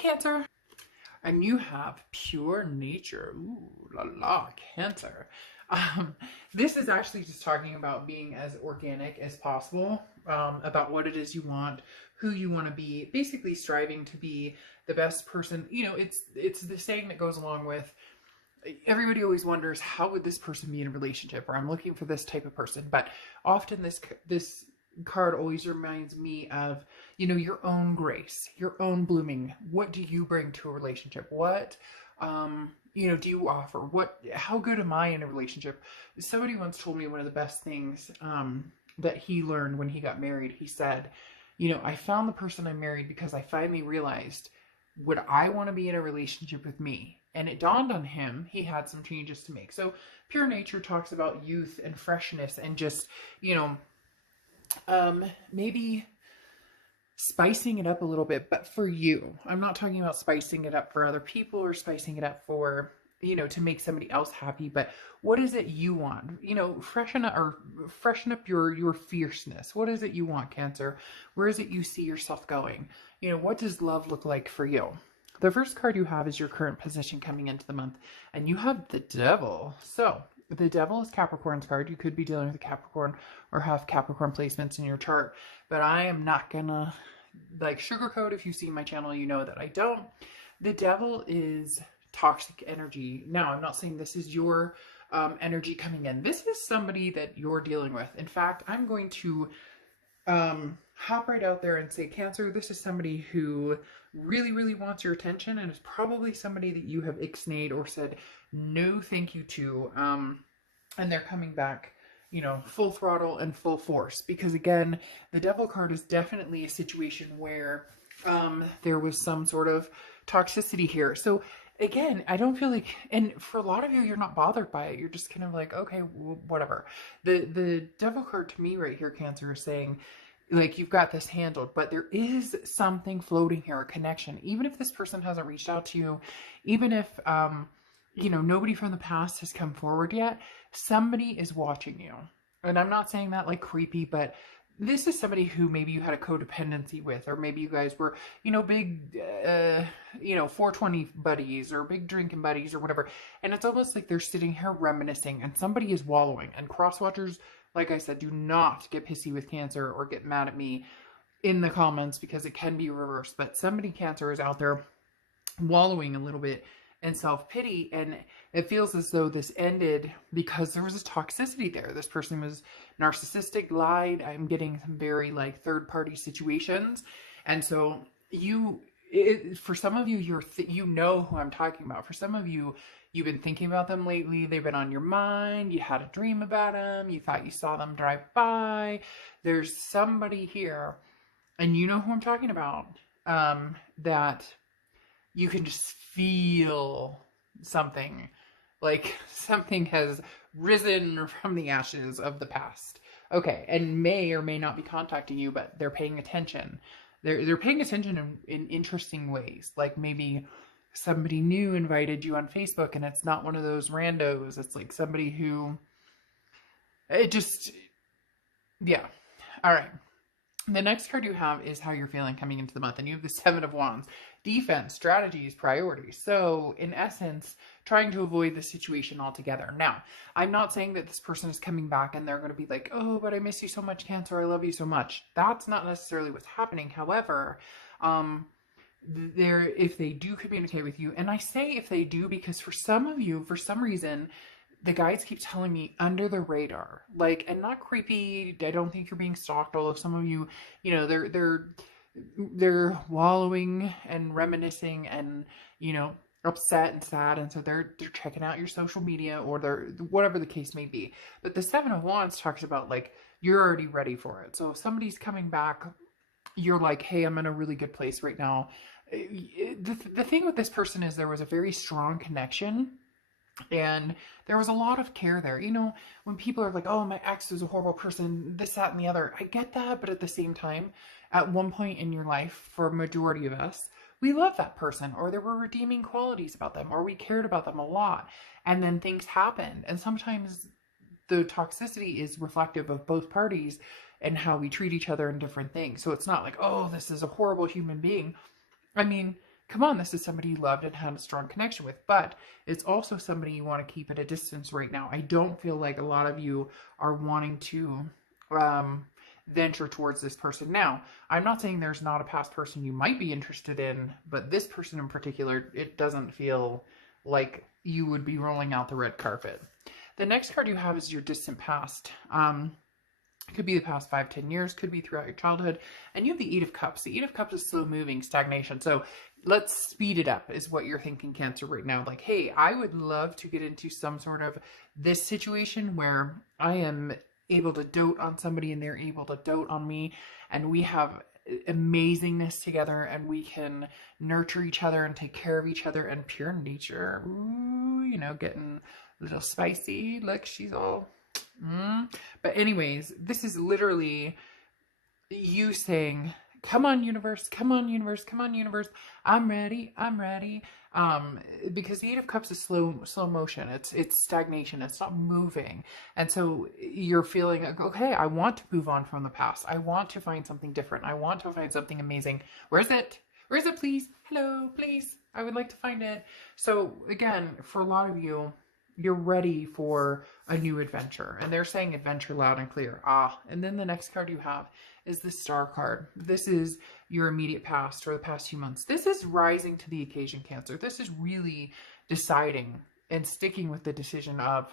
Cancer. And you have pure nature. Ooh la la, Cancer. Um, this is actually just talking about being as organic as possible, about what it is you want, who you want to be, basically striving to be the best person. You know, it's the saying that goes along with everybody always wonders how would this person be in a relationship, or I'm looking for this type of person. But often this card always reminds me of, you know, your own grace, your own blooming. What do you bring to a relationship? What you know, do you offer? How good am I in a relationship? Somebody once told me one of the best things that he learned when he got married. He said, you know, I found the person I married because I finally realized, would I want to be in a relationship with me? And it dawned on him he had some changes to make. So pure nature talks about youth and freshness and just, you know, maybe spicing it up a little bit, but for you. I'm not talking about spicing it up for other people or spicing it up for, you know, to make somebody else happy, but what is it you want? You know, freshen up your fierceness. What is it you want, Cancer? Where is it you see yourself going? You know, what does love look like for you? The first card you have is your current position coming into the month, and you have the Devil. So the Devil is Capricorn's card. You could be dealing with a Capricorn or have Capricorn placements in your chart, but I am not gonna like sugarcoat. If you see my channel, you know that I don't. The Devil is toxic energy. Now, I'm not saying this is your energy coming in. This is somebody that you're dealing with. In fact, I'm going to hop right out there and say, Cancer, this is somebody who really, really wants your attention, and it's probably somebody that you have ixnayed or said no thank you to, and they're coming back, you know, full throttle and full force. Because again, the Devil card is definitely a situation where there was some sort of toxicity here. So again, I don't feel like, and for a lot of you, you're not bothered by it. You're just kind of like, okay, whatever. The Devil card to me right here, Cancer, is saying, like, you've got this handled, but there is something floating here, a connection. Even if this person hasn't reached out to you, even if, you know, nobody from the past has come forward yet, somebody is watching you. And I'm not saying that like creepy, but this is somebody who maybe you had a codependency with, or maybe you guys were, you know, big, you know, 420 buddies or big drinking buddies or whatever. And it's almost like they're sitting here reminiscing, and somebody is wallowing. And cross-watchers, like I said, do not get pissy with Cancer or get mad at me in the comments, because it can be reversed. But somebody, Cancer, is out there wallowing a little bit in self-pity, and it feels as though this ended because there was a toxicity there. This person was narcissistic, lied. I'm getting some very like third-party situations. And so for some of you, you know who I'm talking about. For some of you, you've been thinking about them lately. They've been on your mind. You had a dream about them. You thought you saw them drive by. There's somebody here, and you know who I'm talking about, that you can just feel something. Like something has risen from the ashes of the past. Okay, and may or may not be contacting you, but they're paying attention. They're paying attention in interesting ways. Like maybe somebody new invited you on Facebook, and it's not one of those randos. It's like somebody who, it just, yeah. All right. The next card you have is how you're feeling coming into the month, and you have the Seven of Wands. Defense, strategies, priorities. So in essence, trying to avoid the situation altogether. Now, I'm not saying that this person is coming back and they're going to be like, oh, but I miss you so much, Cancer. I love you so much. That's not necessarily what's happening. However, if they do communicate with you, and I say if they do because for some of you, for some reason, the guides keep telling me under the radar, like, and not creepy. I don't think you're being stalked. Although some of you, you know, they're wallowing and reminiscing and, you know, upset and sad, and so they're checking out your social media, or they're whatever the case may be. But the Seven of Wands talks about like you're already ready for it. So if somebody's coming back, you're like, hey, I'm in a really good place right now. The thing with this person is there was a very strong connection. And there was a lot of care there. You know, when people are like, oh, my ex is a horrible person, this, that, and the other. I get that. But at the same time, at one point in your life, for a majority of us, we love that person, or there were redeeming qualities about them, or we cared about them a lot. And then things happened. And sometimes the toxicity is reflective of both parties and how we treat each other in different things. So it's not like, oh, this is a horrible human being. I mean, come on, this is somebody you loved and had a strong connection with, but it's also somebody you want to keep at a distance right now. I don't feel like a lot of you are wanting to venture towards this person. Now, I'm not saying there's not a past person you might be interested in, but this person in particular, it doesn't feel like you would be rolling out the red carpet. The next card you have is your distant past. It could be the past 5-10 years, could be throughout your childhood. And you have the Eight of Cups. The Eight of Cups is slow moving, stagnation. So let's speed it up is what you're thinking, Cancer, right now. Like, hey, I would love to get into some sort of this situation where I am able to dote on somebody and they're able to dote on me. And we have amazingness together and we can nurture each other and take care of each other. And pure nature, ooh, you know, getting a little spicy. Look, she's all... But anyways, this is literally you saying, come on, universe, come on, universe, come on, universe. I'm ready. I'm ready. Because the Eight of Cups is slow motion. It's stagnation. It's not moving. And so you're feeling, okay, I want to move on from the past. I want to find something different. I want to find something amazing. Where is it? Where is it, please? Hello, please. I would like to find it. So again, for a lot of you, you're ready for a new adventure. And they're saying adventure loud and clear. And then the next card you have is the Star card. This is your immediate past or the past few months. This is rising to the occasion, Cancer. This is really deciding and sticking with the decision of,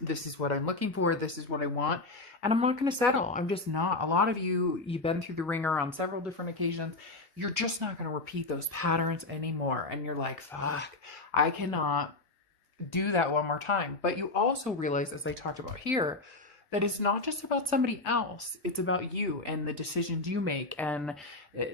this is what I'm looking for. This is what I want. And I'm not going to settle. I'm just not. A lot of you, you've been through the ringer on several different occasions. You're just not going to repeat those patterns anymore. And you're like, fuck, I cannot do that one more time. But you also realize, as I talked about here, that it's not just about somebody else. It's about you and the decisions you make and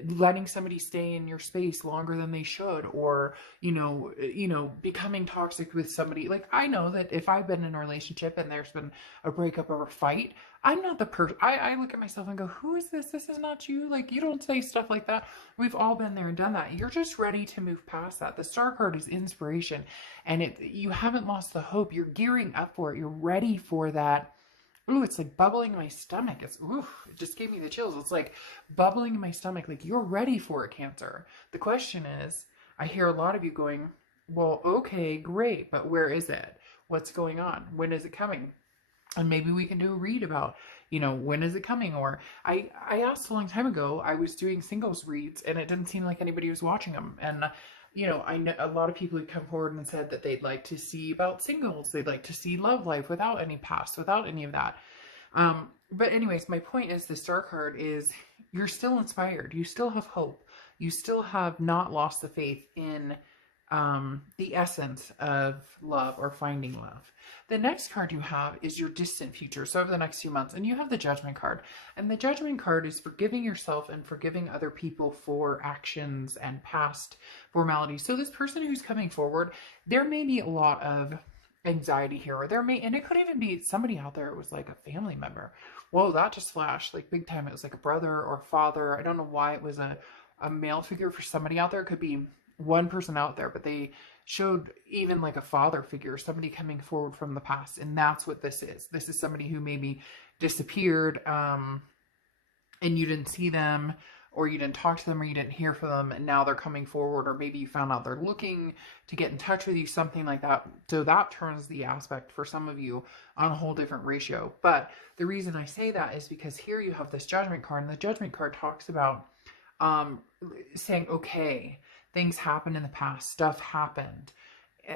letting somebody stay in your space longer than they should, or, you know, becoming toxic with somebody. Like, I know that if I've been in a relationship and there's been a breakup or a fight, I'm not the person. I look at myself and go, who is this? This is not you. Like, you don't say stuff like that. We've all been there and done that. You're just ready to move past that. The Star card is inspiration, and you haven't lost the hope. You're gearing up for it. You're ready for that. Ooh, it's like bubbling in my stomach. It just gave me the chills. It's like bubbling in my stomach. Like, you're ready for it, Cancer. The question is, I hear a lot of you going, well, okay, great, but where is it? What's going on? When is it coming? And maybe we can do a read about, you know, when is it coming? Or I asked a long time ago, I was doing singles reads and it didn't seem like anybody was watching them. And, you know, I know a lot of people had come forward and said that they'd like to see about singles. They'd like to see love life without any past, without any of that. But anyways, my point is the Star card is you're still inspired. You still have hope. You still have not lost the faith in the essence of love or finding love. The next card you have is your distant future. So over the next few months, and you have the Judgment card, and the Judgment card is forgiving yourself and forgiving other people for actions and past formalities. So this person who's coming forward, there may be a lot of anxiety here, or and it could even be somebody out there. It was like a family member. Whoa, that just flashed like big time. It was like a brother or father. I don't know why it was a male figure for somebody out there. It could be one person out there, but they showed even like a father figure, somebody coming forward from the past. And that's what this is. This is somebody who maybe disappeared, and you didn't see them, or you didn't talk to them, or you didn't hear from them, and now they're coming forward, or maybe you found out they're looking to get in touch with you, something like that. So that turns the aspect for some of you on a whole different ratio. But the reason I say that is because here you have this Judgment card, and the Judgment card talks about saying, okay, things happened in the past, stuff happened.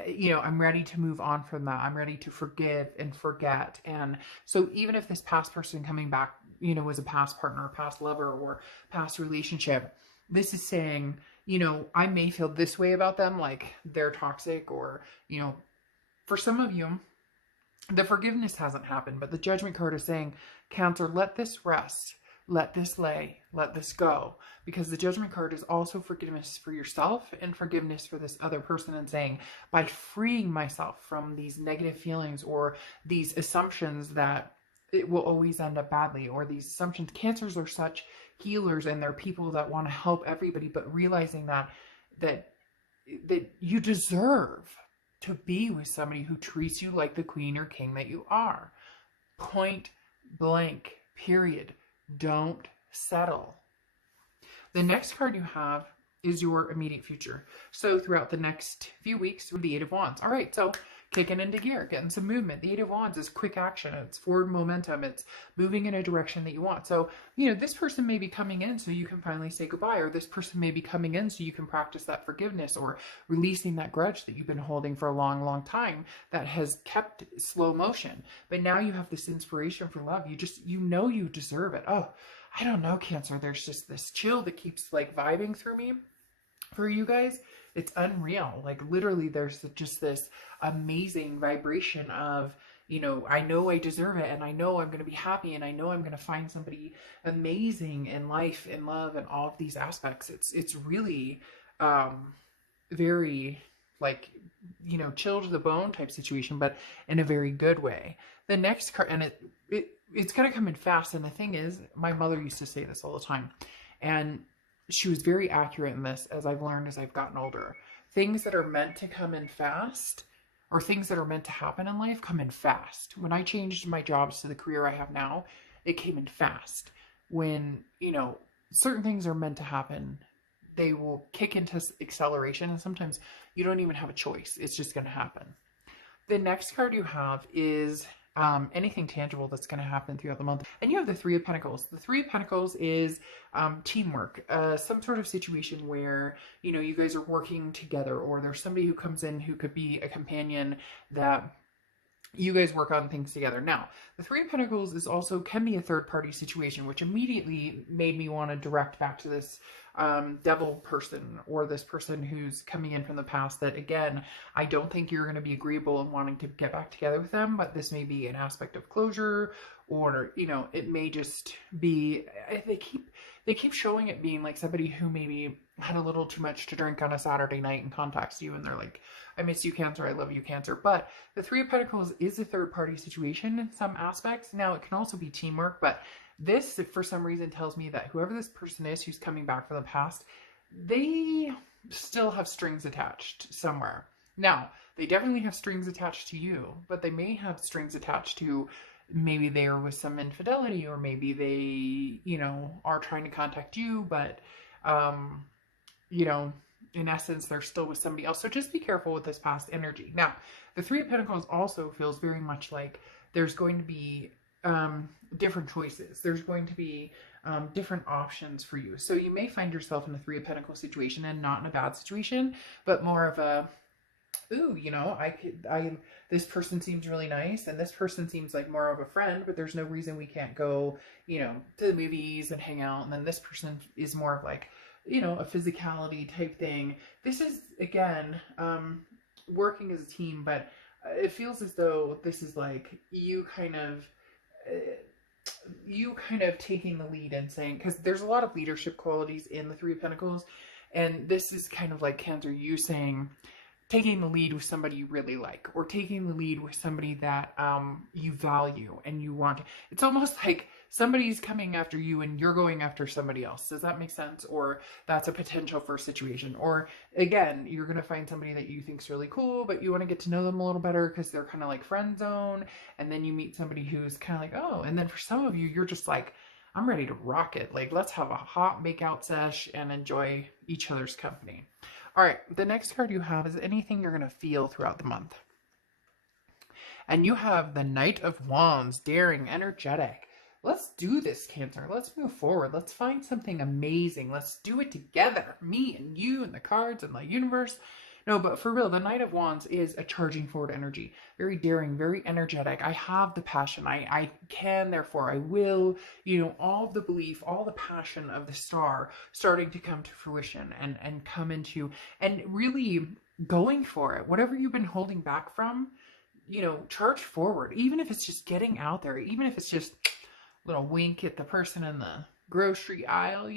You know, I'm ready to move on from that. I'm ready to forgive and forget. And so even if this past person coming back, you know, was a past partner, past lover, or past relationship, this is saying, you know, I may feel this way about them, like they're toxic, or, you know, for some of you, the forgiveness hasn't happened, but the Judgment card is saying, Cancer, let this rest. Let this lay, let this go, because the Judgment card is also forgiveness for yourself and forgiveness for this other person, and saying, by freeing myself from these negative feelings or these assumptions that it will always end up badly, or these assumptions. Cancers are such healers, and they're people that want to help everybody, but realizing that you deserve to be with somebody who treats you like the queen or king that you are. Point blank, period. Don't settle. The next card you have is your immediate future. So throughout the next few weeks, the Eight of Wands. All right, so kicking into gear, getting some movement. The Eight of Wands is quick action. It's forward momentum. It's moving in a direction that you want. So, this person may be coming in so you can finally say goodbye, or this person may be coming in so you can practice that forgiveness or releasing that grudge that you've been holding for a long, long time that has kept slow motion. But now you have this inspiration for love. You deserve it. Oh, I don't know, Cancer. There's just this chill that keeps like vibing through me for you guys. It's unreal. Like literally there's just this amazing vibration of, I know I deserve it, and I know I'm going to be happy, and I know I'm going to find somebody amazing in life, in love, and all of these aspects. It's really very like, chill to the bone type situation, but in a very good way. The next card, and it's going to come in fast. And the thing is, my mother used to say this all the time, and she was very accurate in this, as I've learned as I've gotten older. Things that are meant to come in fast, or things that are meant to happen in life, come in fast. When I changed my jobs to the career I have now, it came in fast. When, certain things are meant to happen, they will kick into acceleration, and sometimes you don't even have a choice. It's just going to happen. The next card you have is anything tangible that's going to happen throughout the month. And you have the Three of Pentacles. The Three of Pentacles is teamwork, some sort of situation where, you guys are working together, or there's somebody who comes in who could be a companion that you guys work on things together. Now, the Three of Pentacles can be a third party situation, which immediately made me want to direct back to this devil person, or this person who's coming in from the past that, again, I don't think you're going to be agreeable in wanting to get back together with them, but this may be an aspect of closure, or, it may just be, they keep showing it being like somebody who maybe had a little too much to drink on a Saturday night and contacts you, and they're like, I miss you, Cancer. I love you, Cancer. But the Three of Pentacles is a third party situation in some aspects. Now, it can also be teamwork, but this, for some reason, tells me that whoever this person is who's coming back from the past, they still have strings attached somewhere. Now, they definitely have strings attached to you, but they may have strings attached to, maybe there was some infidelity, or maybe they, are trying to contact you, but, in essence, they're still with somebody else. So just be careful with this past energy. Now, the Three of Pentacles also feels very much like there's going to be different choices. There's going to be different options for you. So you may find yourself in a Three of Pentacles situation, and not in a bad situation, but more of a, ooh, this person seems really nice, and this person seems like more of a friend, but there's no reason we can't go, to the movies and hang out. And then this person is more of like, a physicality type thing. This is, again, working as a team, but it feels as though this is like you kind of taking the lead and saying, because there's a lot of leadership qualities in the Three of Pentacles, and this is kind of like, Cancer, you saying, taking the lead with somebody you really like, or taking the lead with somebody that you value and you want. It's almost like somebody's coming after you and you're going after somebody else. Does that make sense? Or that's a potential for a situation. Or again, you're going to find somebody that you think's really cool, but you want to get to know them a little better because they're kind of like friend zone. And then you meet somebody who's kind of like, oh, and then for some of you, you're just like, I'm ready to rock it. Like, let's have a hot makeout sesh and enjoy each other's company. All right, the next card you have is anything you're going to feel throughout the month. And you have the Knight of Wands, daring, energetic. Let's do this, Cancer. Let's move forward. Let's find something amazing. Let's do it together. Me and you and the cards and the universe. No, but for real, the Knight of Wands is a charging forward energy. Very daring, very energetic. I have the passion. I can, therefore I will. All of the belief, all the passion of the star starting to come to fruition and come into, and really going for it. Whatever you've been holding back from, charge forward. Even if it's just getting out there, even if it's just a little wink at the person in the grocery aisle,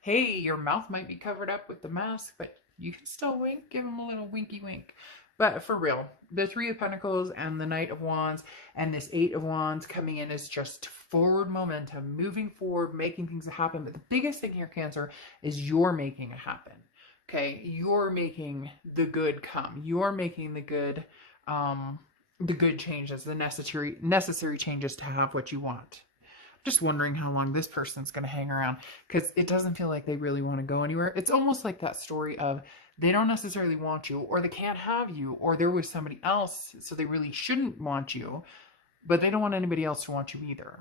hey, your mouth might be covered up with the mask, but you can still wink, give them a little winky wink. But for real, the Three of Pentacles and the Knight of Wands and this Eight of Wands coming in is just forward momentum, moving forward, making things happen. But the biggest thing here, Cancer, is you're making it happen. Okay, you're making the good come. You're making the good changes, the necessary changes to have what you want. just wondering how long this person's going to hang around, because it doesn't feel like they really want to go anywhere. It's almost like that story of they don't necessarily want you, or they can't have you, or there was somebody else, so they really shouldn't want you, but they don't want anybody else to want you either.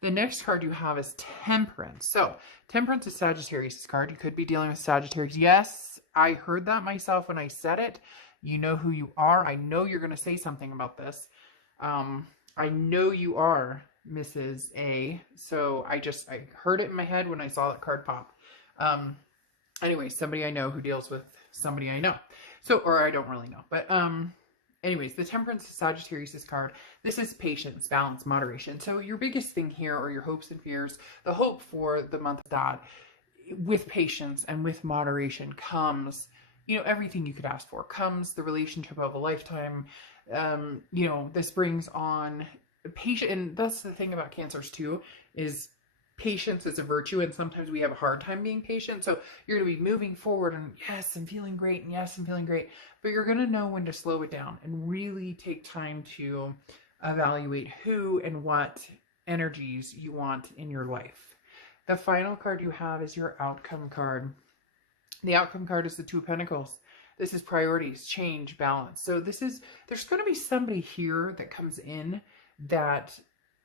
The next card you have is Temperance. So Temperance is Sagittarius' card. You could be dealing with Sagittarius. Yes, I heard that myself when I said it. You know who you are. I know you're going to say something about this. I know you are Mrs. A. So I heard it in my head when I saw that card pop. Anyway, somebody I know who deals with somebody I know. So, or I don't really know. But anyways, the Temperance is Sagittarius' card. This is patience, balance, moderation. So your biggest thing here are your hopes and fears. The hope for the month of that, with patience and with moderation comes, everything you could ask for. Comes the relationship of a lifetime. This brings on patience. And that's the thing about Cancers too, is patience is a virtue, and sometimes we have a hard time being patient. So you're going to be moving forward and yes, I'm feeling great, and yes, I'm feeling great, but you're going to know when to slow it down and really take time to evaluate who and what energies you want in your life. The final card you have is your outcome card. The outcome card is the Two of Pentacles. This is priorities, change, balance. So there's going to be somebody here that comes in that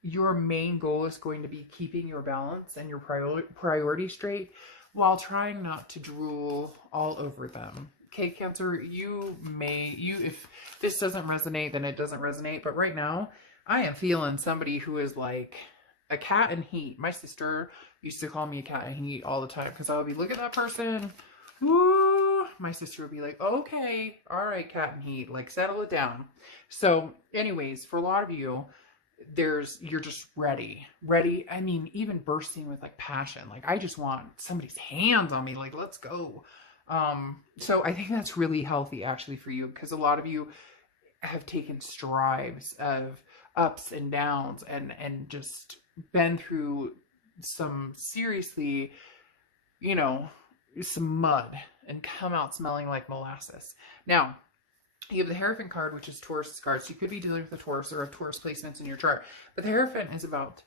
your main goal is going to be keeping your balance and your priority straight while trying not to drool all over them. Okay, Cancer, if this doesn't resonate, then it doesn't resonate. But right now, I am feeling somebody who is like a cat in heat. My sister used to call me a cat in heat all the time because I would be looking at that person. Woo, my sister would be like, okay, all right, cat in heat, like settle it down. So anyways, for a lot of you, you're just ready. I mean, even bursting with like passion. Like, I just want somebody's hands on me. Like, let's go. So I think that's really healthy actually for you, because a lot of you have taken strides of ups and downs and just been through some seriously, some mud and come out smelling like molasses. Now, you have the Hierophant card, which is Taurus card. So you could be dealing with a Taurus or a Taurus placements in your chart. But the Hierophant is about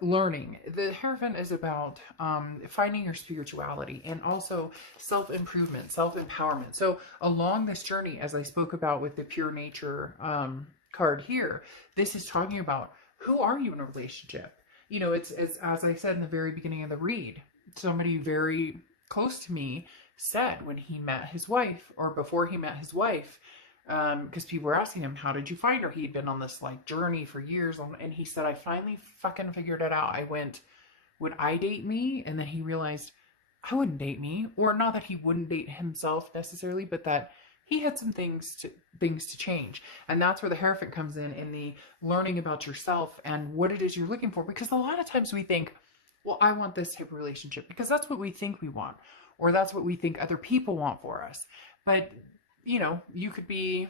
learning. The Hierophant is about finding your spirituality and also self-improvement, self-empowerment. So along this journey, as I spoke about with the Pure Nature card here, this is talking about who are you in a relationship? It's as I said in the very beginning of the read, somebody very close to me said when he met his wife, or before he met his wife, because people were asking him, how did you find her? He'd been on this like journey for years, and he said, I finally fucking figured it out. I went, would I date me? And then he realized I wouldn't date me, or not that he wouldn't date himself necessarily, but that he had some things to change. And that's where the Hierophant comes in the learning about yourself and what it is you're looking for. Because a lot of times we think, well, I want this type of relationship because that's what we think we want, or that's what we think other people want for us. But, you could be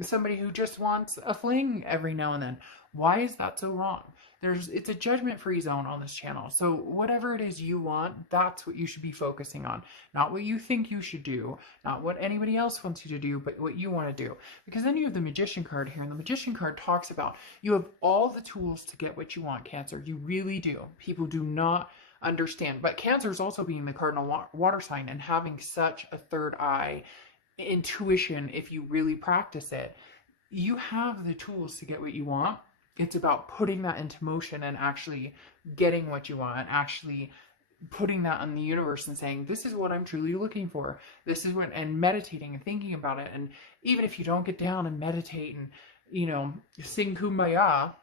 somebody who just wants a fling every now and then. Why is that so wrong? It's a judgment-free zone on this channel. So whatever it is you want, that's what you should be focusing on. Not what you think you should do, not what anybody else wants you to do, but what you want to do. Because then you have the Magician card here, and the Magician card talks about you have all the tools to get what you want, Cancer. You really do. People do not understand. But Cancer is also being the cardinal water sign and having such a third eye intuition. If you really practice it, you have the tools to get what you want. It's about putting that into motion and actually getting what you want, and actually putting that on the universe and saying, this is what I'm truly looking for. This is what, and meditating and thinking about it. And even if you don't get down and meditate and, sing Kumbaya,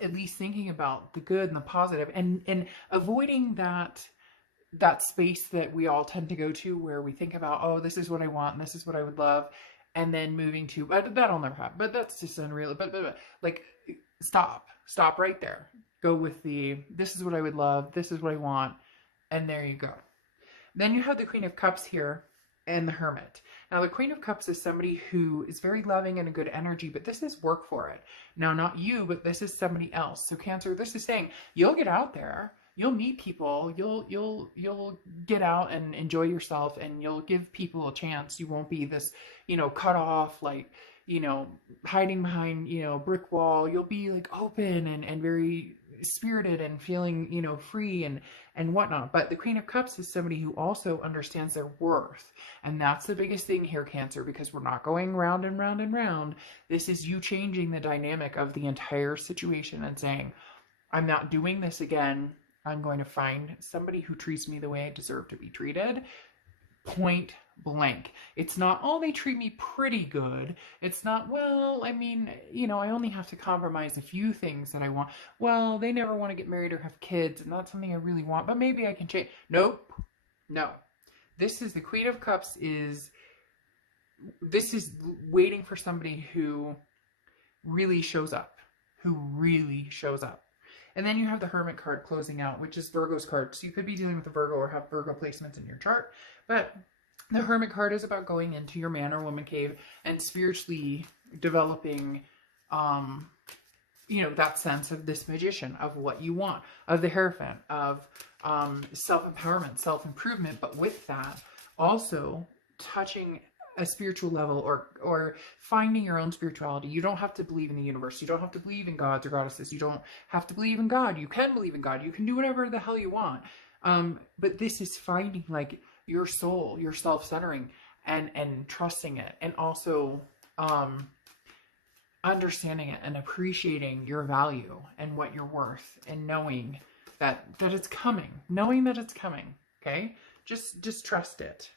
at least thinking about the good and the positive, and avoiding that space that we all tend to go to where we think about, oh, this is what I want and this is what I would love, and then moving to, but that'll never happen, but that's just unreal. But like, stop right there. Go with this is what I would love, this is what I want, and there you go. Then you have the Queen of Cups here and the Hermit. Now the Queen of Cups is somebody who is very loving and a good energy, but this is work for it. Now, not you, but this is somebody else. So Cancer, this is saying you'll get out there, you'll meet people, you'll get out and enjoy yourself, and you'll give people a chance. You won't be this, cut off, like, hiding behind, brick wall. You'll be like open and very spirited and feeling, free and whatnot. But the Queen of Cups is somebody who also understands their worth. And that's the biggest thing here, Cancer, because we're not going round and round and round. This is you changing the dynamic of the entire situation and saying, I'm not doing this again. I'm going to find somebody who treats me the way I deserve to be treated. Point blank. It's not, oh, they treat me pretty good. It's not, well, I mean, I only have to compromise a few things that I want. Well, they never want to get married or have kids, and that's something I really want, but maybe I can change. Nope. No. This is the Queen of Cups this is waiting for somebody who really shows up. And then you have the Hermit card closing out, which is Virgo's card. So you could be dealing with a Virgo or have Virgo placements in your chart. But the Hermit card is about going into your man or woman cave and spiritually developing, that sense of this magician, of what you want, of the Hierophant, of self-empowerment, self-improvement. But with that, also touching a spiritual level or finding your own spirituality. You don't have to believe in the universe. You don't have to believe in gods or goddesses. You don't have to believe in God. You can believe in God. You can do whatever the hell you want. But this is finding like your soul, your self-centering and trusting it, and also understanding it and appreciating your value and what you're worth, and knowing that it's coming. Okay? Just trust it.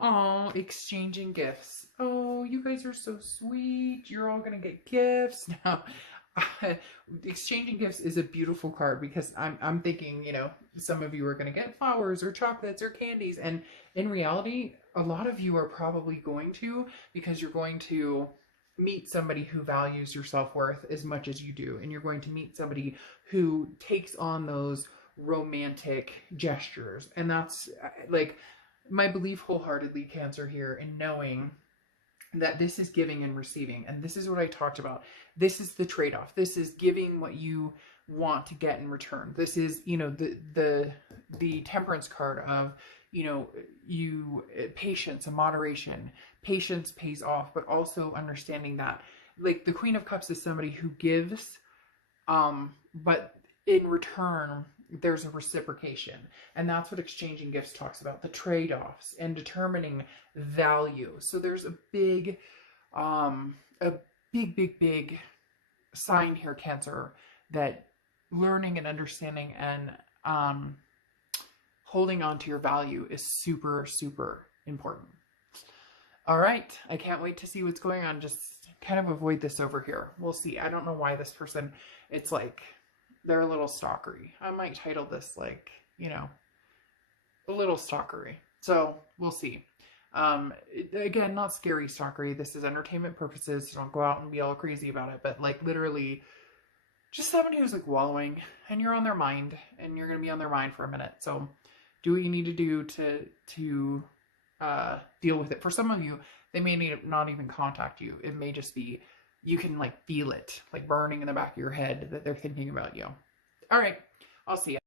Oh, exchanging gifts. Oh, you guys are so sweet. You're all going to get gifts. Now, exchanging gifts is a beautiful card because I'm thinking, some of you are going to get flowers or chocolates or candies. And in reality, a lot of you are probably going to, because you're going to meet somebody who values your self-worth as much as you do. And you're going to meet somebody who takes on those romantic gestures. And that's like my belief wholeheartedly, Cancer, here, in knowing that this is giving and receiving. And this is what I talked about. This is the trade-off. This is giving what you want to get in return. This is, the Temperance card of, patience and moderation. Patience pays off, but also understanding that, like, the Queen of Cups is somebody who gives, but in return, there's a reciprocation. And that's what exchanging gifts talks about, the trade-offs and determining value. So there's a big sign here, Cancer, that learning and understanding and holding on to your value is super, super important. All right. I can't wait to see what's going on. Just kind of avoid this over here. We'll see. I don't know why this person, it's like, they're a little stalkery. I might title this like, a little stalkery. So we'll see. Again, not scary stalkery. This is entertainment purposes. So don't go out and be all crazy about it. But like literally just somebody who's like wallowing and you're on their mind and you're going to be on their mind for a minute. So do what you need to do to deal with it. For some of you, they may not even contact you. It may just be, you can like feel it like burning in the back of your head that they're thinking about you. All right. I'll see you.